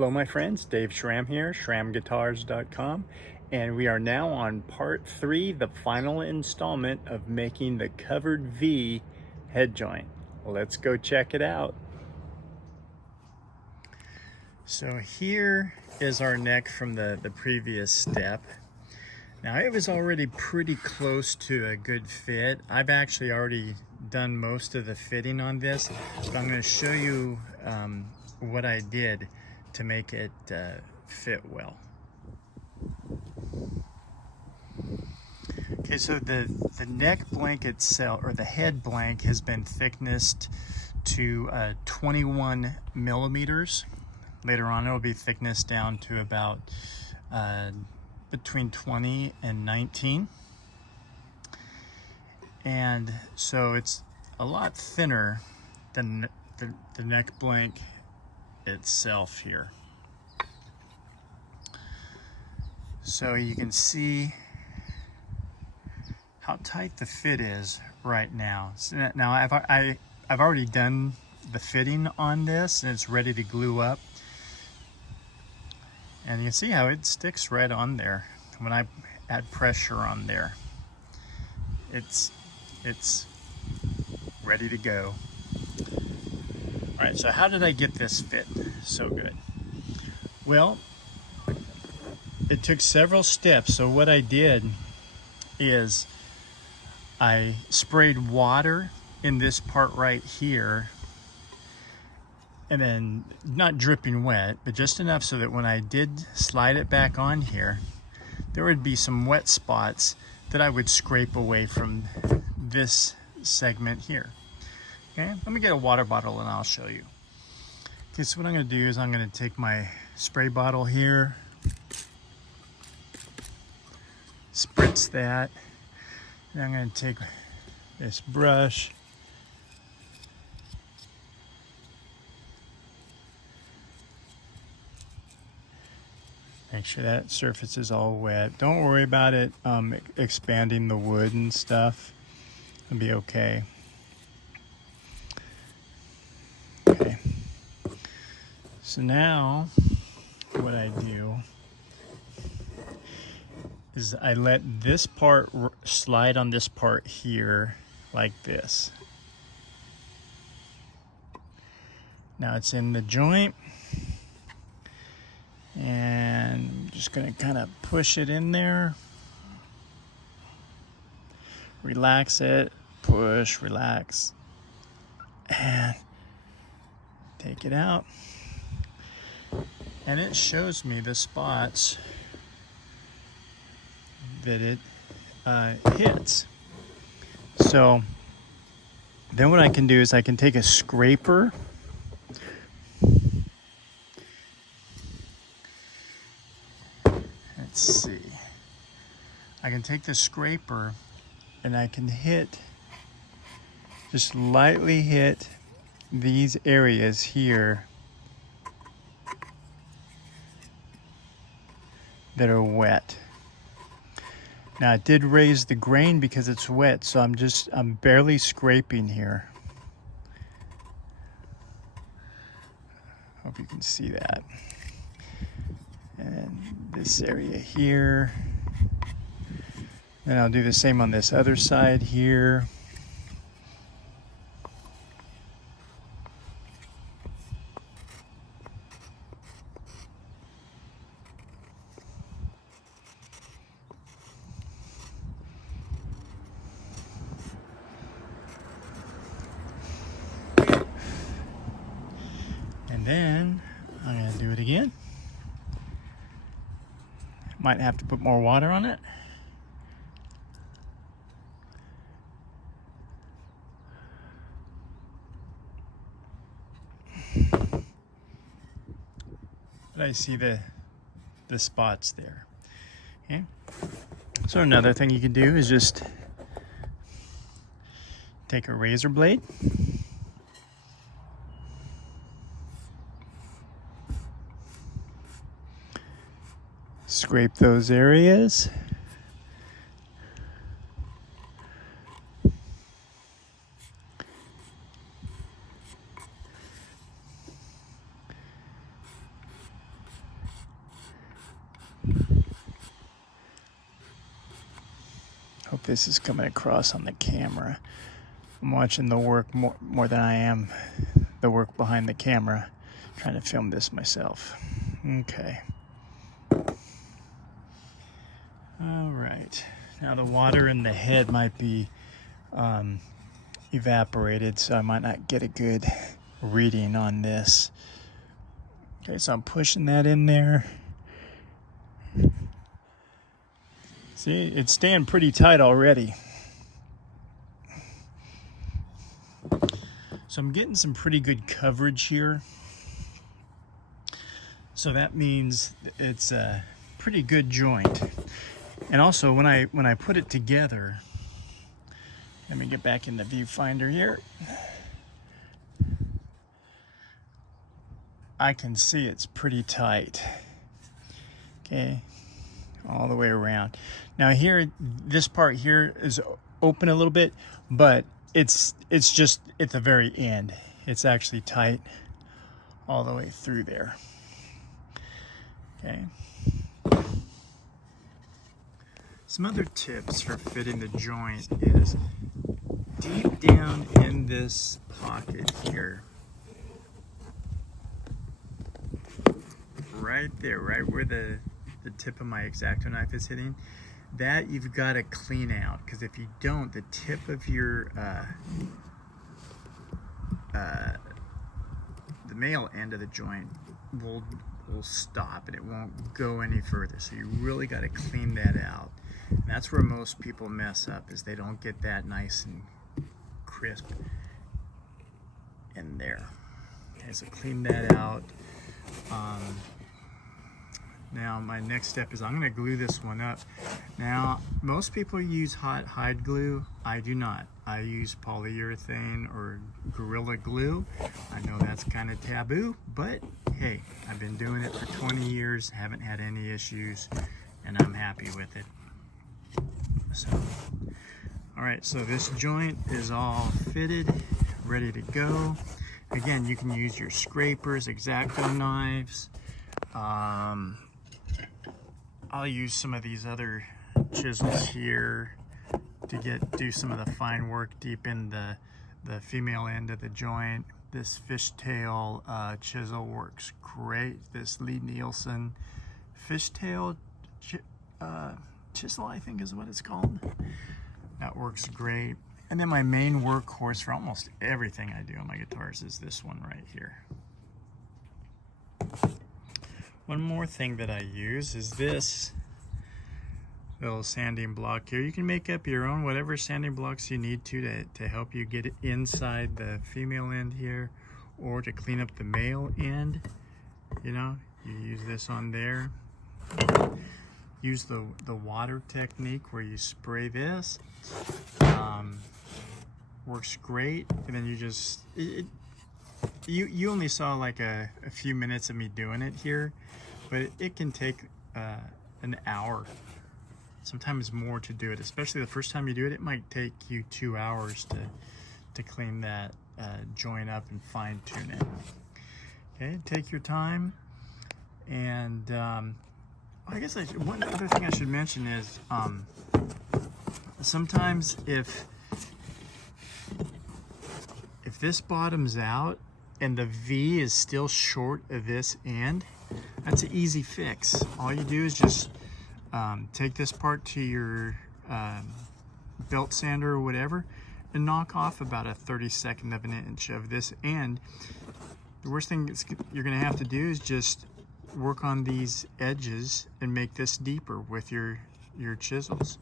Hello my friends, Dave Schramm here, schrammguitars.com, and we are now on part 3, the final installment of making the Covered Vee head joint. Let's go check it out. So here is our neck from the previous step. Now it was already pretty close to a good fit. I've actually already done most of the fitting on this, but I'm going to show you what I did to make it fit well. Okay, so the neck blank itself, or the head blank, has been thicknessed to 21 millimeters. Later on it will be thicknessed down to about between 20 and 19. And so it's a lot thinner than the neck blank itself here. So you can see how tight the fit is right now. So now I've already done the fitting on this and it's ready to glue up. And you can see how it sticks right on there. When I add pressure on there, it's ready to go. All right, so how did I get this fit so good? Well, it took several steps. So what I did is I sprayed water in this part right here, and then not dripping wet, but just enough so that when I did slide it back on here, there would be some wet spots that I would scrape away from this segment here. Okay, let me get a water bottle and I'll show you. Okay, so what I'm going to do is I'm going to take my spray bottle here, spritz that, and I'm going to take this brush, make sure that surface is all wet. Don't worry about it expanding the wood and stuff. It'll be okay. Okay. So now what I do is I let this part slide on this part here like this. Now it's in the joint, and I'm just going to kind of push it in there, relax it, push, relax, and take it out. And it shows me the spots that it hits. So then what I can do is I can take a scraper let's see, I can take the scraper and I can just lightly hit these areas here that are wet. Now it did raise the grain because it's wet, so I'm barely scraping here. Hope you can see that. And this area here. And I'll do the same on this other side here. And then I'm going to do it again. Might have to put more water on it. But I see the spots there. Okay. So another thing you can do is just take a razor blade, scrape those areas, if this is coming across on the camera. I'm watching the work more than I am the work behind the camera, trying to film this myself. Okay. All right. Now the water in the head might be evaporated, so I might not get a good reading on this. Okay, so I'm pushing that in there. See, it's staying pretty tight already. So I'm getting some pretty good coverage here. So that means it's a pretty good joint. And also when I put it together, let me get back in the viewfinder here. I can see it's pretty tight. Okay, all the way around. Now here, this part here is open a little bit, but it's just at the very end. It's actually tight all the way through there. Okay. Some other tips for fitting the joint is deep down in this pocket here. Right there, right where the tip of my X-Acto knife is hitting, that you've got to clean out, because if you don't, the tip of your the male end of the joint will stop and it won't go any further. So you really got to clean that out. And that's where most people mess up, is they don't get that nice and crisp in there. Okay, so clean that out. Now my next step is I'm going to glue this one up. Now most people use hot hide glue. I do not. I use polyurethane or Gorilla Glue. I know that's kind of taboo, but hey, I've been doing it for 20 years, haven't had any issues, and I'm happy with it. So, all right, so this joint is all fitted, ready to go. Again, you can use your scrapers, X-Acto knives. I'll use some of these other chisels here to do some of the fine work deep in the female end of the joint. This fishtail chisel works great. This Lee Nielsen fishtail chisel, I think is what it's called. That works great. And then my main workhorse for almost everything I do on my guitars is this one right here. One more thing that I use is this little sanding block here. You can make up your own, whatever sanding blocks you need to help you get it inside the female end here, or to clean up the male end. You know, you use this on there. Use the water technique where you spray this. Works great. And then you just, you only saw like a few minutes of me doing it here, but it can take an hour, sometimes more, to do it. Especially the first time you do it, it might take you 2 hours to clean that joint up and fine tune it. Okay, take your time. And I guess one other thing I should mention is sometimes if this bottoms out and the V is still short of this end, that's an easy fix. All you do is just take this part to your belt sander or whatever and knock off about a 32nd of an inch of this end. The worst thing you're going to have to do is just work on these edges and make this deeper with your chisels.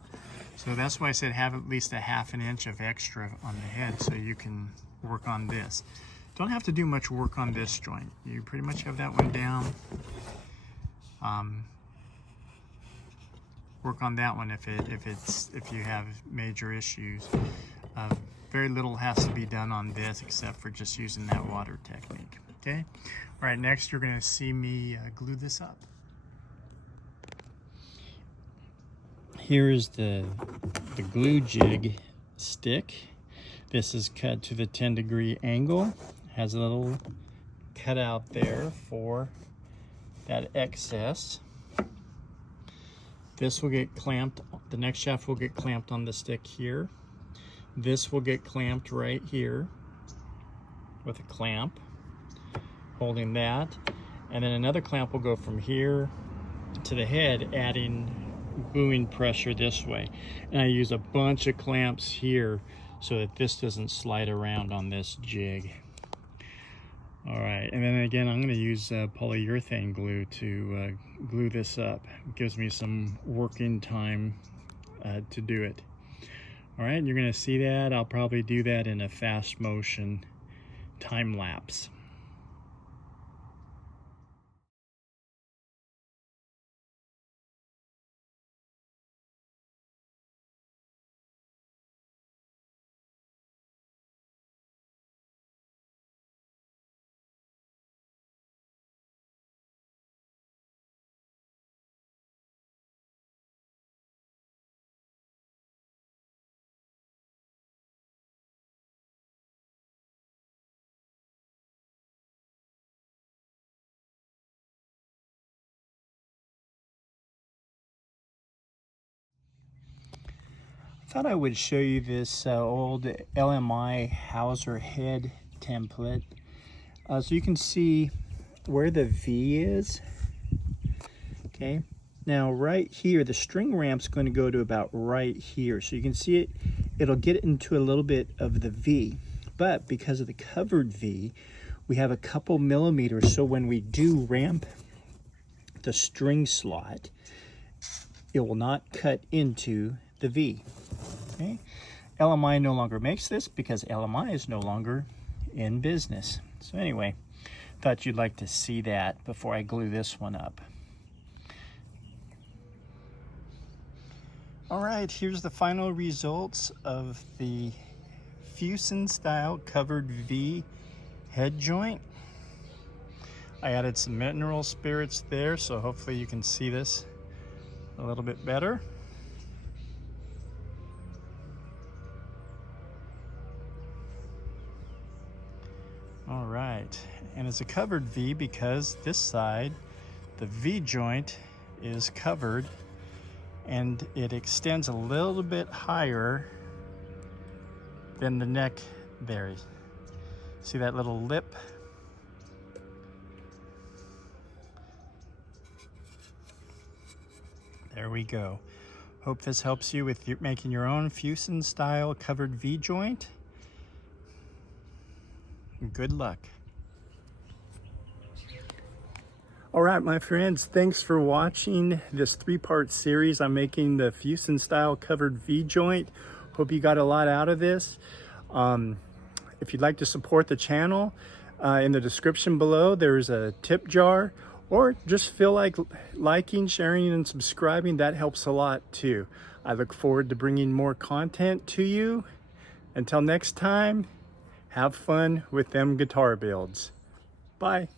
So that's why I said have at least a ½ an inch of extra on the head so you can work on this. Don't have to do much work on this joint. You pretty much have that one down. Work on that one if you have major issues. Very little has to be done on this except for just using that water technique. Okay. All right. Next, you're going to see me glue this up. Here is the glue jig stick. This is cut to the 10-degree angle. Has a little cutout there for that excess. This will get clamped, the next shaft will get clamped on the stick here. This will get clamped right here with a clamp holding that. And then another clamp will go from here to the head, adding buoying pressure this way. And I use a bunch of clamps here so that this doesn't slide around on this jig. All right, and then again, I'm going to use polyurethane glue to glue this up. It gives me some working time to do it. All right, you're going to see that. I'll probably do that in a fast motion time lapse. Thought I would show you this old Hermann Hauser head template so you can see where the V is. Okay, now right here the string ramp's going to go to about right here, so you can see it, it'll get into a little bit of the V, but because of the covered V we have a couple millimeters, so when we do ramp the string slot it will not cut into the V. Okay. LMI no longer makes this because LMI is no longer in business. So anyway, thought you'd like to see that before I glue this one up. All right, here's the final results of the Fussen style covered V head joint. I added some mineral spirits there, so hopefully you can see this a little bit better. All right, and it's a covered V because this side, the V joint is covered and it extends a little bit higher than the neck there. See that little lip? There we go. Hope this helps you with making your own Fussen style covered V joint. Good luck. All right, my friends, thanks for watching this 3-part series. I'm making the Fussen style covered V joint. Hope you got a lot out of this. If you'd like to support the channel, in the description below there's a tip jar, or just feel like liking, sharing, and subscribing. That helps a lot too. I look forward to bringing more content to you. Until next time, have fun with them guitar builds. Bye.